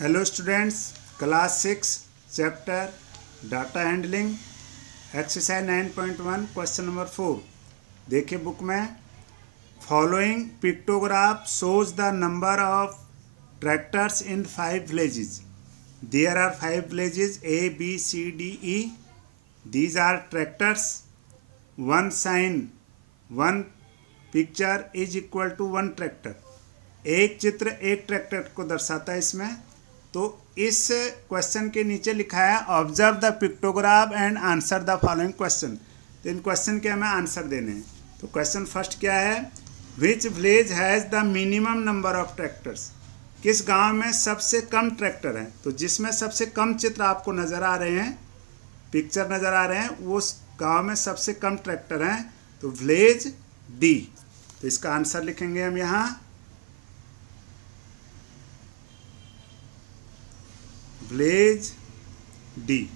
Hello students, class 6 chapter data handling exercise 9.1 question number 4। देखिए book में, following pictograph shows the number of tractors in 5 villages. There are 5 villages A, B, C, D, E. These are tractors. One sign, one picture is equal to one tractor. एक चित्र एक tractor को दर्शाता है इसमें। तो इस क्वेश्चन के नीचे लिखा है observe the pictograph and answer the following question. तो इन क्वेश्चन के हमें आंसर देने हैं। तो क्वेश्चन फर्स्ट क्या है, which village has the minimum number of tractors. किस गांव में सबसे कम ट्रैक्टर हैं। तो जिसमें सबसे कम चित्र आपको नज़र आ रहे हैं, पिक्चर नज़र आ रहे हैं, वो उस गाँव में सबसे कम ट्रैक्टर हैं। तो विलेज डी। तो इसका आंसर लिखेंगे हम यहाँ विलेज डी।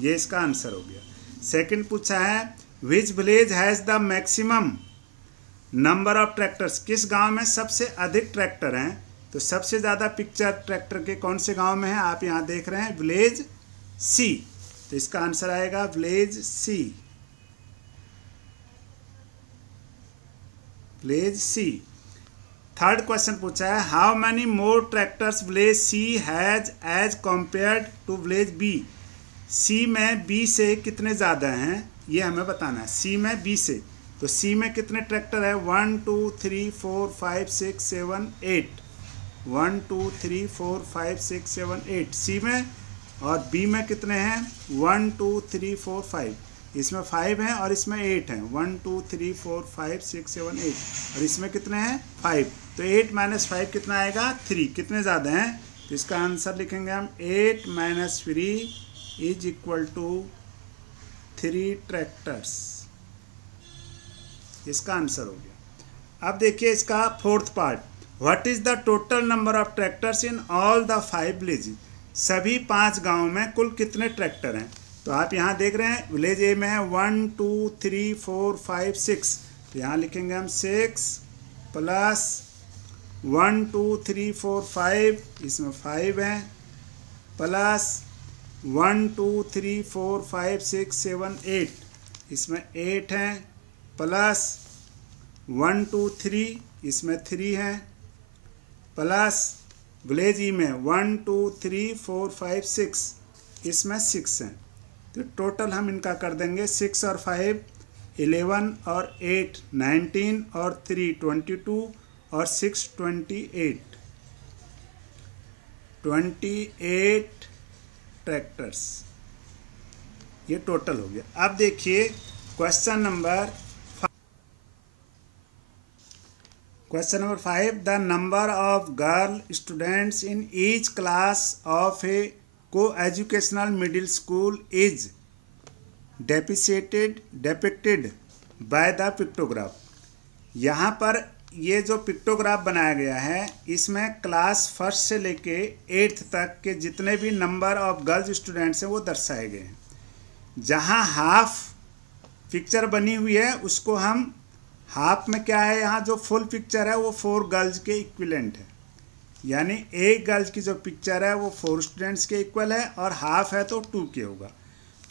ये इसका आंसर हो गया। सेकंड पूछा है which village has the maximum number of tractors. किस गांव में सबसे अधिक ट्रैक्टर हैं। तो सबसे ज़्यादा पिक्चर ट्रैक्टर के कौन से गांव में है, आप यहाँ देख रहे हैं विलेज सी। तो इसका आंसर आएगा village C, village C. Third question पूछा है how many more tractors village C has as compared to village B. C में बी से कितने ज़्यादा हैं ये हमें बताना है। सी में बी से, तो सी में कितने ट्रैक्टर है, 1 2 3 4 5 6 7 8। 1 2 3 4 5 6 7 8 सी में। और बी में कितने हैं, 1 2 3 4 5। इसमें 5 हैं और इसमें 8 हैं। 1 2 3 4 5 6 7 8 और इसमें कितने हैं, 5। तो 8 - 5 कितना आएगा, 3। कितने ज़्यादा हैं, तो इसका आंसर लिखेंगे हम 8 - 3 इज इक्वल टू 3 ट्रैक्टर्स। इसका आंसर हो गया। अब देखिए इसका fourth part, what is the total number of tractors in all the 5 villages. सभी 5 गाँव में कुल कितने ट्रैक्टर हैं। तो आप यहाँ देख रहे हैं विलेज ए में है 1 2 3 4 5 6। तो यहाँ लिखेंगे हम 6 प्लस 1 2 3 4 5, इसमें 5 हैं, प्लस 1 2 3 4 5 6 7 8, इसमें 8 हैं, प्लस 1 2 3, इसमें 3 हैं, प्लस विलेज ई में 1 2 3 4 5 6, इसमें 6 हैं। तो टोटल हम इनका कर देंगे 6 और 5 11 और 8 19 और 3 22 और 6 28 ट्रैक्टर्स। ये टोटल हो गया। अब देखिए question number 5, the number of girl students in each class of a coeducational middle school is depicted by the pictograph. यहाँ पर ये जो पिक्टोग्राफ बनाया गया है, इसमें क्लास फर्स्ट से लेके 8th तक के जितने भी नंबर ऑफ गर्ल्स स्टूडेंट्स हैं वो दर्शाए गए हैं। जहाँ हाफ पिक्चर बनी हुई है उसको हम हाफ में क्या है, यहाँ जो फुल पिक्चर है वो 4 गर्ल्स के इक्विवेलेंट है। यानी एक गर्ल्स की जो पिक्चर है वो 4 स्टूडेंट्स के इक्वल है और हाफ है तो 2 के होगा।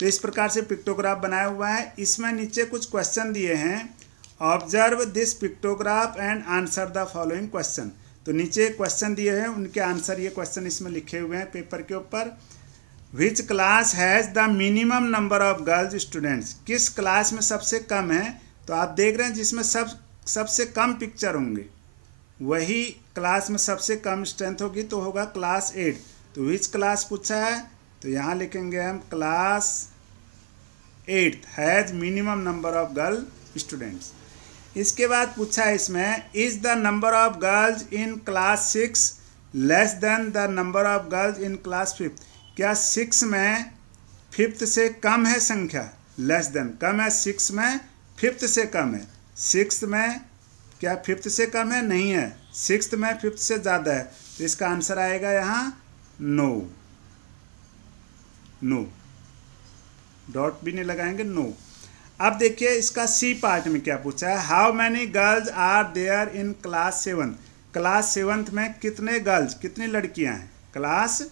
तो इस प्रकार से पिक्टोग्राफ बनाया हुआ है। इसमें नीचे कुछ क्वेश्चन दिए हैं, observe this pictograph and answer the following question. तो नीचे क्वेश्चन दिए हैं, उनके आंसर ये क्वेश्चन इसमें लिखे हुए हैं पेपर के ऊपर। Which class has the minimum number of girls students. किस क्लास में सबसे कम है। तो आप देख रहे हैं जिसमें सबसे कम पिक्चर होंगे वही क्लास में सबसे कम स्ट्रेंथ होगी, तो होगा क्लास 8। तो विच क्लास पूछा है, तो यहाँ लिखेंगे हम class 8 has minimum number of girl students. इसके बाद पूछा है इसमें is the number of girls in class 6 less than the number of girls in class 5। क्या 6 में 5th से कम है संख्या, लेस देन कम है, 6 में 5th से कम है। 6th में क्या 5th से कम है, नहीं है। 6th में 5th से ज़्यादा है। तो इसका आंसर आएगा यहाँ नो। नो, डॉट भी नहीं लगाएंगे, नो। अब देखिए इसका सी पार्ट में क्या पूछा है, how many girls are there in class 7। Class 7th में कितने गर्ल्स, कितनी लड़कियां हैं। क्लास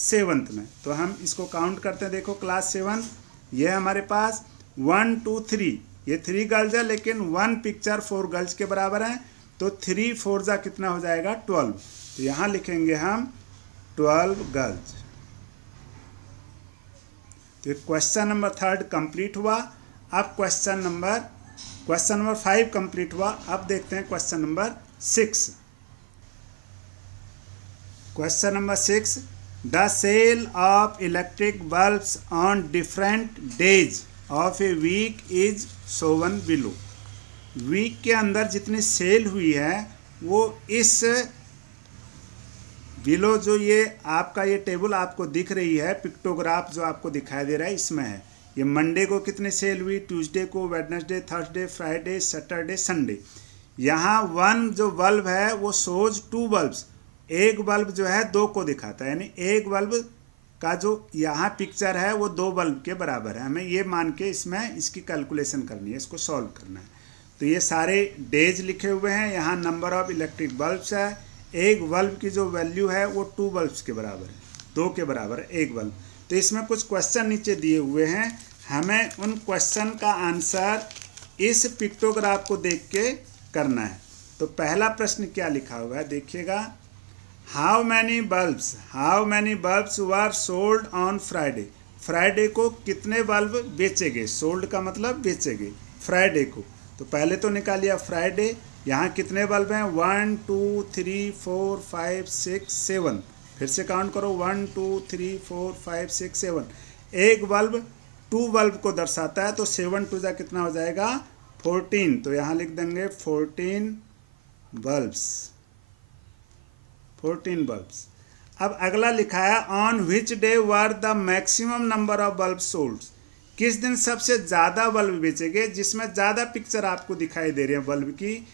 7th में। तो हम इसको काउंट करते हैं, देखो क्लास 7 ये हमारे पास 1 2 3, ये 3 गर्ल्स है लेकिन 1 पिक्चर 4 गर्ल्स के बराबर है, तो 3 4 जा कितना हो जाएगा 12। तो यहाँ लिखेंगे हम 12 गर्ल्स। तो क्वेश्चन नंबर 3 कंप्लीट हुआ। अब क्वेश्चन नंबर 5 कंप्लीट हुआ। अब देखते हैं question number 6। Question number 6, the sale of electric bulbs on different days of a week is shown below. Week के अंदर जितनी सेल हुई है वो इस बिलो, जो ये आपका ये टेबल आपको दिख रही है, पिक्टोग्राफ जो आपको दिखाई दे रहा है इसमें है। ये मंडे को कितनी सेल हुई, ट्यूसडे को, Wednesday, Thursday, Friday, Saturday, Sunday. यहाँ 1 जो बल्ब है वो शोज 2 बल्ब्स, एक बल्ब जो है 2 को दिखाता है, यानी एक बल्ब का जो यहाँ पिक्चर है वो 2 बल्ब के बराबर है। हमें ये मान के इसमें इसकी कैलकुलेशन करनी है, इसको सॉल्व करना है। तो ये सारे डेज लिखे हुए हैं, यहाँ नंबर ऑफ इलेक्ट्रिक बल्ब्स है, एक बल्ब की जो वैल्यू है वो 2 बल्ब्स के बराबर है, 2 के बराबर है एक बल्ब। तो इसमें कुछ क्वेश्चन नीचे दिए हुए हैं, हमें उन क्वेश्चन का आंसर इस पिक्टोग्राफ को देख के करना है। तो पहला प्रश्न क्या लिखा हुआ है देखिएगा, how many bulbs were sold on Friday. Friday को कितने बल्ब बेचे गए, सोल्ड का मतलब बेचे गए फ्राइडे को। तो पहले तो निकालिए फ्राइडे, यहाँ कितने बल्ब हैं 1 2 3 4 5 6 7, फिर से काउंट करो 1 2 3 4 5 6 7। एक बल्ब 2 बल्ब को दर्शाता है, तो 7 2 जा कितना हो जाएगा 14। तो यहाँ लिख देंगे 14 बल्ब्स। अब अगला लिखा है on which day were the maximum number of bulb sold. किस दिन सबसे ज़्यादा बल्ब बेचे गए, जिसमें ज़्यादा पिक्चर आपको दिखाई दे रही है बल्ब की,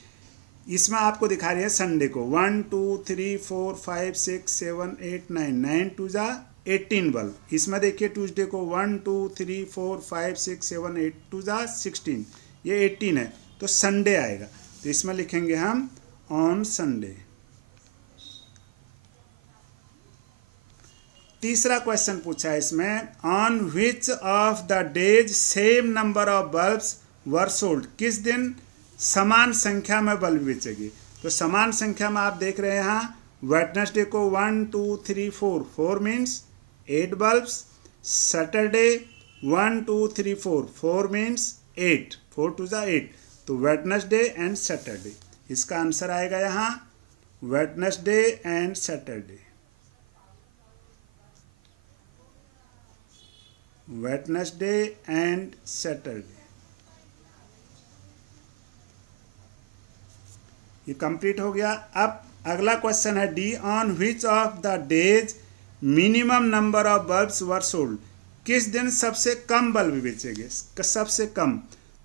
इसमें आपको दिखा रही है संडे को 1 2 3 4 5 6 7 8 9, 9 2 जा 18 बल्ब। इसमें देखिए ट्यूसडे को 1 2 3 4 5 6 7 8 2 जा 16, ये 18 है, तो संडे आएगा। तो इसमें लिखेंगे हम ऑन संडे। तीसरा क्वेश्चन पूछा है इसमें, on which of the days same number of bulbs were sold. किस दिन समान संख्या में बल्ब बेचेगी। तो समान संख्या में आप देख रहे हैं यहाँ वेडनेसडे को 1 2 3 4, 4 मीन्स 8 बल्ब्स। सैटरडे 1 2 3 4, 4 मीन्स 8, 4 2 जा 8। तो वेडनेसडे एंड सैटरडे, इसका आंसर आएगा यहाँ Wednesday and Saturday. Wednesday and Saturday, ये कंप्लीट हो गया। अब अगला क्वेश्चन है D, on which of the days minimum number of bulbs were sold. किस दिन सबसे कम बल्ब बेचेंगे, सबसे कम।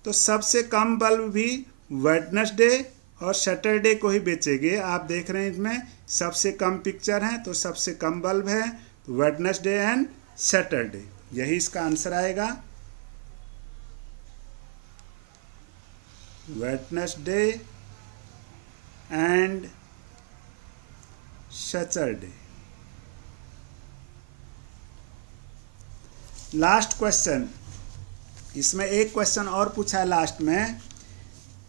तो सबसे कम बल्ब भी वेडनेसडे और सैटरडे को ही बेचेंगे। आप देख रहे हैं इसमें सबसे कम पिक्चर है, तो सबसे कम बल्ब है तो वेडनेसडे एंड सैटरडे, यही इसका आंसर आएगा Wednesday and Saturday. Last question, इसमें एक क्वेश्चन और पूछा है लास्ट में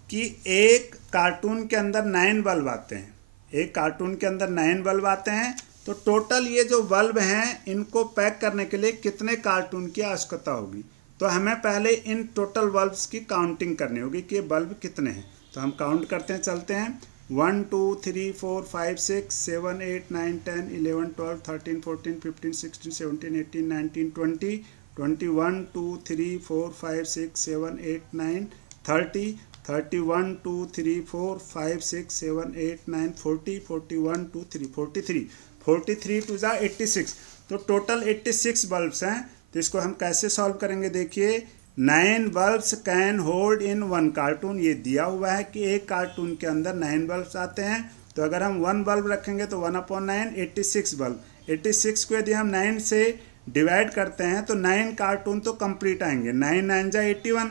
कि एक कार्टून के अंदर 9 बल्ब आते हैं, एक कार्टून के अंदर 9 बल्ब आते हैं, तो टोटल ये जो बल्ब हैं इनको पैक करने के लिए कितने कार्टून की आवश्यकता होगी। तो हमें पहले इन टोटल बल्ब्स की काउंटिंग करनी होगी कि ये बल्ब कितने हैं। तो हम काउंट करते हैं, चलते हैं 1 2 3 4 5 6 7 8 9 10 11 12 13 14 15 16 17 18 19 20 21 2 3 4 5 6 7 8 9 30 31 2 3 4 5 6 7 8 9 40 41 2 3 43 टू जा 86। तो टोटल 86 बल्ब्स हैं। तो इसको हम कैसे सॉल्व करेंगे, देखिए 9 bulbs can hold in 1 cartoon. ये दिया हुआ है कि एक कार्टून के अंदर 9 बल्ब्स आते हैं, तो अगर हम 1 बल्ब रखेंगे तो 1/9 86 बल्ब। 86 को यदि हम 9 से डिवाइड करते हैं तो 9 कार्टून तो कंप्लीट आएंगे, 9 9 जा 81,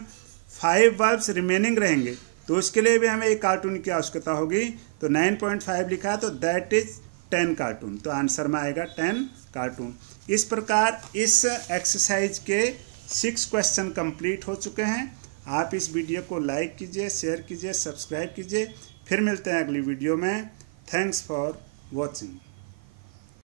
5 बल्ब्स रिमेनिंग रहेंगे, तो उसके लिए भी हमें एक कार्टून की आवश्यकता होगी। तो 9.5 लिखा है, तो दैट इज 10 कार्टून, तो आंसर में आएगा 10 कार्टून। इस प्रकार इस एक्सरसाइज के 6 क्वेश्चन कंप्लीट हो चुके हैं। आप इस वीडियो को लाइक कीजिए, शेयर कीजिए, सब्सक्राइब कीजिए। फिर मिलते हैं अगली वीडियो में। Thanks for watching.